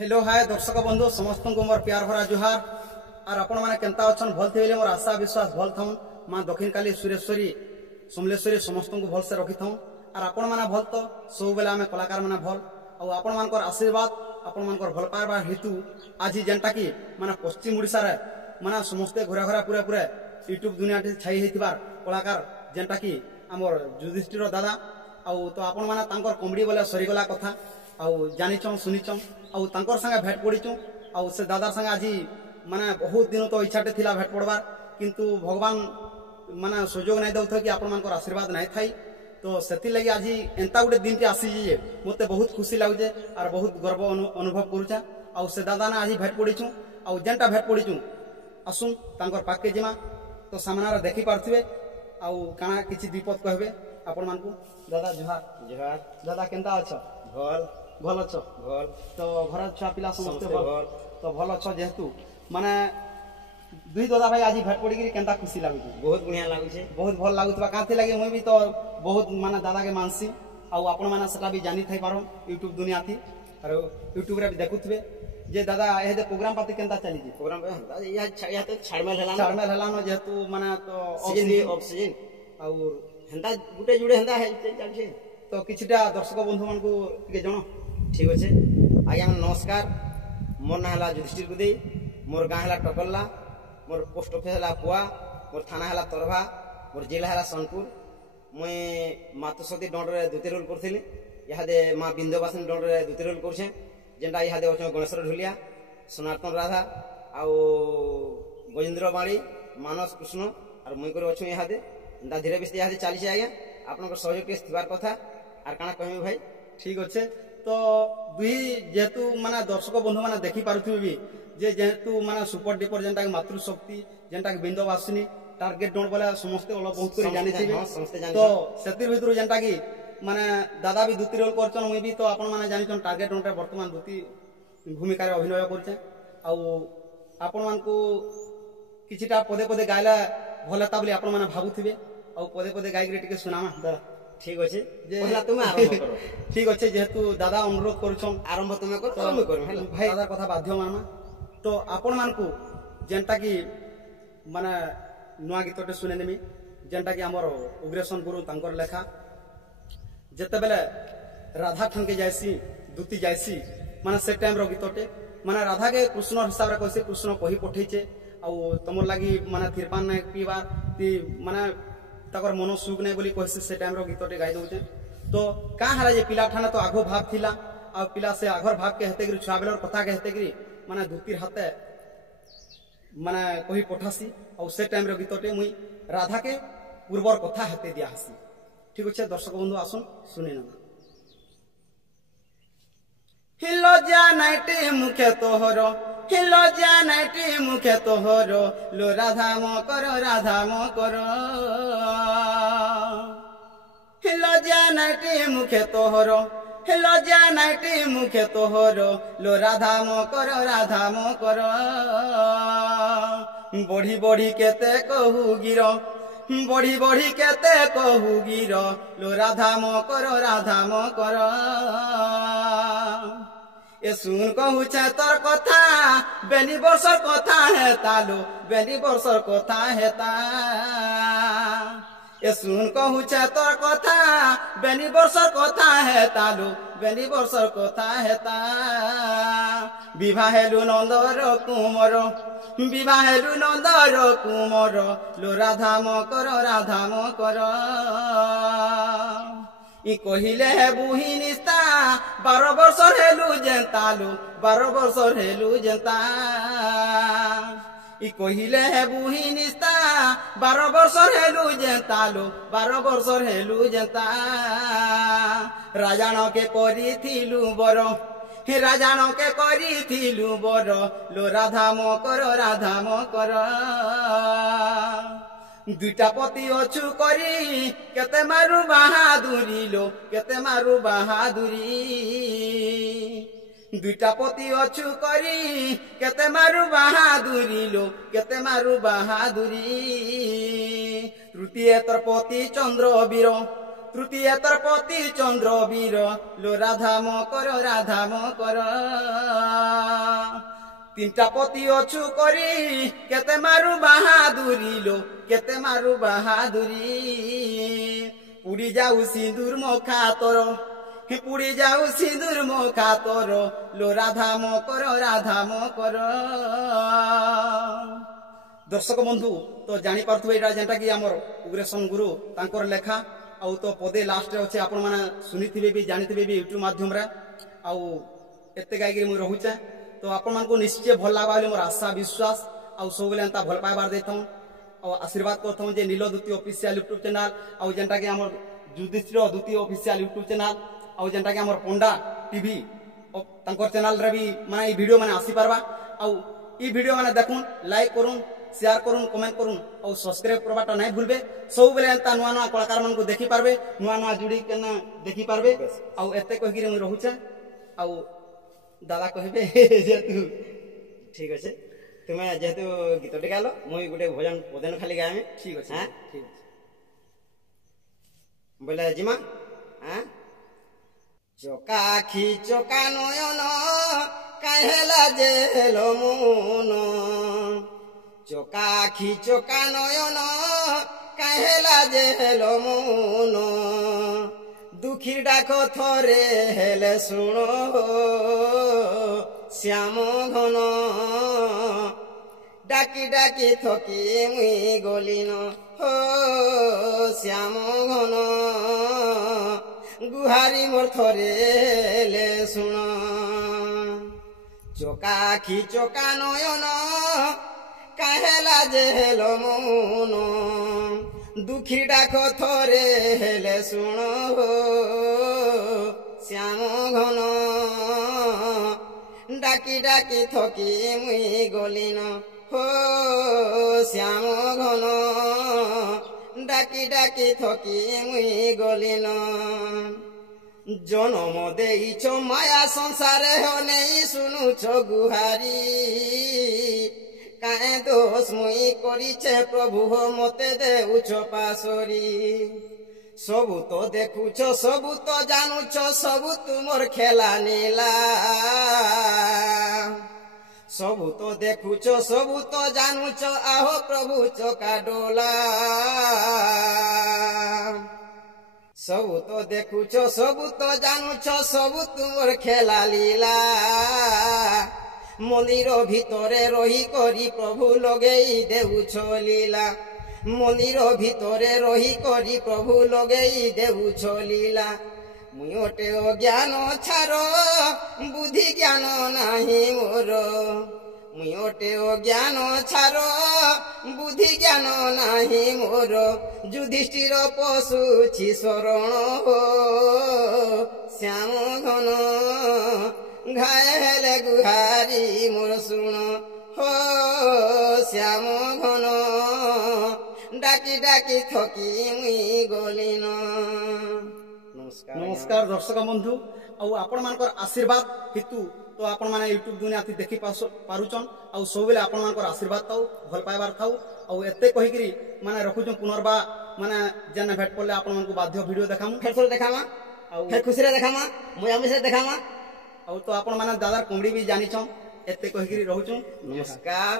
Hello hi दर्शक बंधु समस्त को मोर प्यार भरा जुहार और आपण माने केंता अछन भल थे मोर आशा विश्वास भल थाउन मां दक्षिण काली सुरेश्वरी समलेश्वरी समस्त को भल से रखी थाउन और आपण माने भल तो सब बेला में कलाकार माने भल और आपण मानकर आशीर्वाद आपण मानकर भल पारबा हेतु आज जेंटा की माने पश्चिम ओडिसा रे माने समस्त घरा घरा पूरा पूरा यूट्यूब दुनिया छाई हेतिबार कलाकार जेंटा की हमर युधिष्ठिर दादा आउ तो आपण माने तांकर कॉमेडी बोले सरीगला कथा आउ जानिचम सुनिचम आउ तांकर संगे भेट पड़ीचु आउ से दादा संगे आज माने बहुत दिन तो इच्छाटे थिला भेट पड़वार किंतु भगवान माने सुजोग नहीं दउथ कि आपण मानकर आशीर्वाद नहीं थाई तो सेति लगी आज एंता गुटे दिन आसी जे मते बहुत खुशी लागुचे और बहुत गर्व अनुभव करूचा आउ से दादा ने आज भेट पड़ीचु आउ जेंटा भेट पड़ीचु आसुन तांकर पाके जिमा तो सामना रे देखि पारथिबे आउ काना किछि विपद कहबे आपण मानकु दादा जुहार जुहार दादा केंता अछ भल भल अछ भल तो घर छुआ पिला समस्त भल भल तो भल अछ जेहेतु माने दुई दादा भाई आज भेट पड़ी केंता खुशी लागुची बहुत बढ़िया लागुचे बहुत भल लागुतबा काथि लागि मुई भी तो बहुत माने दादा के मानसी आउ आपण माने सेटा भी जानि थाई पारो यूट्यूब दुनिया थी और यूट्यूब रे भी देखुथबे जे दादा ए दे प्रोग्राम पाती केंता चली जी प्रोग्राम पे या तो छाड़मेल हलान चारमेल हलानो जेहेतु माने तो सीजन ऑक्सीजन और हेंता गुटे जुड़े हेंता है चलछे तो किछटा दर्शक बंधु मान को के जणो ठीक अच्छे आज्ञा नमस्कार मोर ना है युधिष्ठिर गुदे मोर गाँ है टकल्ला मोर पोस्ट ऑफिस है पुआ मोर थाना है तरभा मोर जिला है सोनपुर मुई मातुसती डंडे दुती रोल करी इहादे माँ बिंदवासिनी डंडे दुती रोल करे जेनटा इहादे अच्छे गणेश्वर ढुलिया सनातन राधा आउ गजेन्द्र बाणी मानस कृष्ण और मुई कर अच्छे इहादे धीरे बेस इहादे चली आज्ञा आपन सहयोग टेस्ट थिबार कथा आर काना कहमी भाई ठीक अच्छे तो दुई जेहेतु माने दर्शक बंधु माने देखि पारुथिबे भी जे जेहेतु माने सुपर डुपर जेंटा मातृशक्ति जेंटा बिंदवासिनी टार्गेट डोंट बोले समस्त अलग बहुत कर जानि थिबे तो सेतिर भितरु जेंटा की माने दादा भी दुती रोल करछन मुई भी तो आपण माने जानिछन टार्गेट डोंट वर्तमान दुती भूमिका रे अभिनय करछे आ आपण मान को किछिटा पदे पदे गायला भलता बोली आपण माने भाबुथिबे आ पदे पदे गायक रे टिके सुनामा दादा ठीक अच्छे पहला तुम आरंभ करो ठीक अच्छे जेहेतु दादा अनुरोध करूछन आरंभ तुम कर तो हम करू हैला भाई दादा कथा बाध्य मानमा तो आपण मान को जेंटा की माने नुआ गीतटे सुने नेमी जेंटा की हमर उग्रेशन गुरु तांकर लेखा जते बेले राधा ठनके जायसी दुती जायसी माने से टाइम रो गीतटे माने राधा के कृष्ण हिसाब रे कहसी कृष्ण कहि पठैछे आ तमर लागि माने तिरपान ने पीवा ती माने तकर मन सुख नहीं बोली कहसी से टाइम रो गीतटे गाई दउचे तो का हला जे पिला ठाना तो आगो भाग थिला आ पिला से आगर भाग के हेते गिरी छुआ बेलर कथा के हेते गिरी माने धुतीर हाथे माने कहि पठासी आ से टाइम रो गीतटे मुई राधा के पूर्वर कथा हेते दिया हसी ठीक अछि दर्शक बंधु आसुन सुनि न हिलो जा नाइटे मुखे तोहर हिलो जा नाइटे मुखे तोहर लो राधा मो कर हिलो जा नाइटे मुखे तोहर हिलो जा नाइटे मुखे तोहर लो राधा मो कर बढ़ी बढ़ी केते कहू गिर बढ़ी बढ़ी केते कहू गिर लो राधा मो कर ए सुन कहू छे तोर कथा बेनी बरसर कथा है तालो बेनी बरसर कथा है ता ए सुन कहू छे तोर कथा बेनी बरसर कथा है तालो बेनी बरसर कथा है ता विवाहेलु नंदर कुमर विवाहेलु नंदर कुमर लो राधा मो कर इ कहिले है बुही निस्ता 12 वर्ष हेलु जेंतालु 12 वर्ष हेलु जेंता इ कहिले है बुही निस्ता 12 वर्ष हेलु जेंतालु 12 वर्ष हेलु जेंता राजान के करी थिलु बर हे राजान के करी थिलु बर लो राधा मो कर दुईटा पति अछु करी केते मारू बहादुरी लो केते मारू बहादुरी दुईटा पति अछु करी केते मारू बहादुरी लो केते मारू बहादुरी तृतीय तर पति चंद्रवीर तृतीय तर पति चंद्रवीर लो राधा मो कर তিনটা পতি অছু করি কেতে মারু বাহাদুরি লো কেতে মারু বাহাদুরি পুড়ি যাও সিঁদুর মখা তোর পুড়ি যাও সিঁদুর মখা তোর লো রাধা মকর দর্শক বন্ধু তো জাঁপারে এটা যেটা কি আমার উগ্রেসন গুরু তাঁর লেখা আউ তো পদে লাস্টে অছে আপন মানে শুনিথিবে বি জানিথিবে বি यूट्यूब মাধ্যমরে আউ এতে গাইকি মুই রহুছে তো আপন মানকু নিশ্চয় ভাল লাগবা বলে মোর আশা বিশ্বাস আউ সবলে এন্তা ভাল পাইবার দেইথম আউ আশীর্বাদ করথম যে নীল দ্বিতীয় অফিসিয়াল यूट्यूब চ্যানেল আউ যেটা কি আমার যুধিষ্ঠির দ্বিতীয় অফিসিয়াল यूट्यूब চ্যানেল আউ যেটা কি আমার পন্ডা টিভি তাঁর চ্যানেল রে বি মানে এই ভিডিও মানে আসি পারবা আউ এই ভিডিও মানে দেখুন লাইক করুন शेयर करूँ कमेंट करूँ और सब्सक्राइब करवाटा नहीं भूलबे सब बेले एंता नुआ नुआ कलाकार मान को देखी पारबे नुआ नुआ जुड़ी के ना देखी पारबे आउ एते कहि कि मुई रहूछे आउ दादा कहबे जेतु ठीक আছে তুমি যেহেতু গীতটি গালো মুই গোটে ভজন খালি গাইমে ठीक আছে হ্যাঁ ठीक আছে বলে জিমা হ্যাঁ চোকা আখি চোকা নয়ন কাহেলা জেল মন চোকা আখি চোকা নয়ন কাহেলা জেল মন দুঃখী ডাক থরে হেলে শুণ শ্যাম ঘন ডাকি ডাকি থকি মুই গলিন হো শ্যাম ঘন গুহারি মোর থরে হেলে শুণ চোকা আখি চোকা নয়ন কাহেলা জেল মন দুঃখী ডাক থরে হেলে শুণ শ্যাম ঘন ডাকি ডাকি থকি মুই গলিন হো শ্যাম ঘন ডাকি ডাকি থকি মুই গলিন জনম দেইছ মায়া সংসারে হনেই শুনুছ গুহারি কায়ে দোষ মুই করিছে প্রভু মতে দেউছ পাশরি সবু তো দেখুছ সবু তো জানুছ সবু তুমর খেলা নীলা সবু তো দেখুছ সবু তো জানুছ আহ প্রভু চকা ডোলা সবু তো দেখুছ সবু তো জানুছ সবু তুমর খেলা লীলা মন্দির ভিতরে রহি করি প্রভু লগেই দেউছ লীলা মন্দির ভিতরে রহি করি প্রভু লগেই দেউছ লীলা মুই ওটে অজ্ঞান ছাড় বুদ্ধি জ্ঞান নাহি মোর মুই ওটে অজ্ঞান ছাড় বুদ্ধি জ্ঞান নাহি মোর যুধিষ্ঠির পশুছি শরণ শ্যাম ঘন ঘায়ে হেলে গুহারি মোর শুণ হো শ্যাম ঘন ডাকি ডাকি থকি মুই গলিন নমস্কার नमस्कार दर्शक बंधु आउ आपण मानकर आशीर्वाद हेतु तो आपण माने यूट्यूब दुनिया थी देखि पारुचन आउ सब बेले आपण मानकर आशीर्वाद ताऊ भल पाइबार थाऊ आउ एते कहि करी माने रखुचन पुनर्बा माने जेने भेट पड़ले आपण मानकु बाध्य वीडियो देखामु फेर थोड़ा देखामा आउ फेर खुशी रे देखामा मुई आमिस रे देखामा आउ तो आपण माने दादार कोमड़ी भी जानिछन एते कहि करी रहउचन नमस्कार।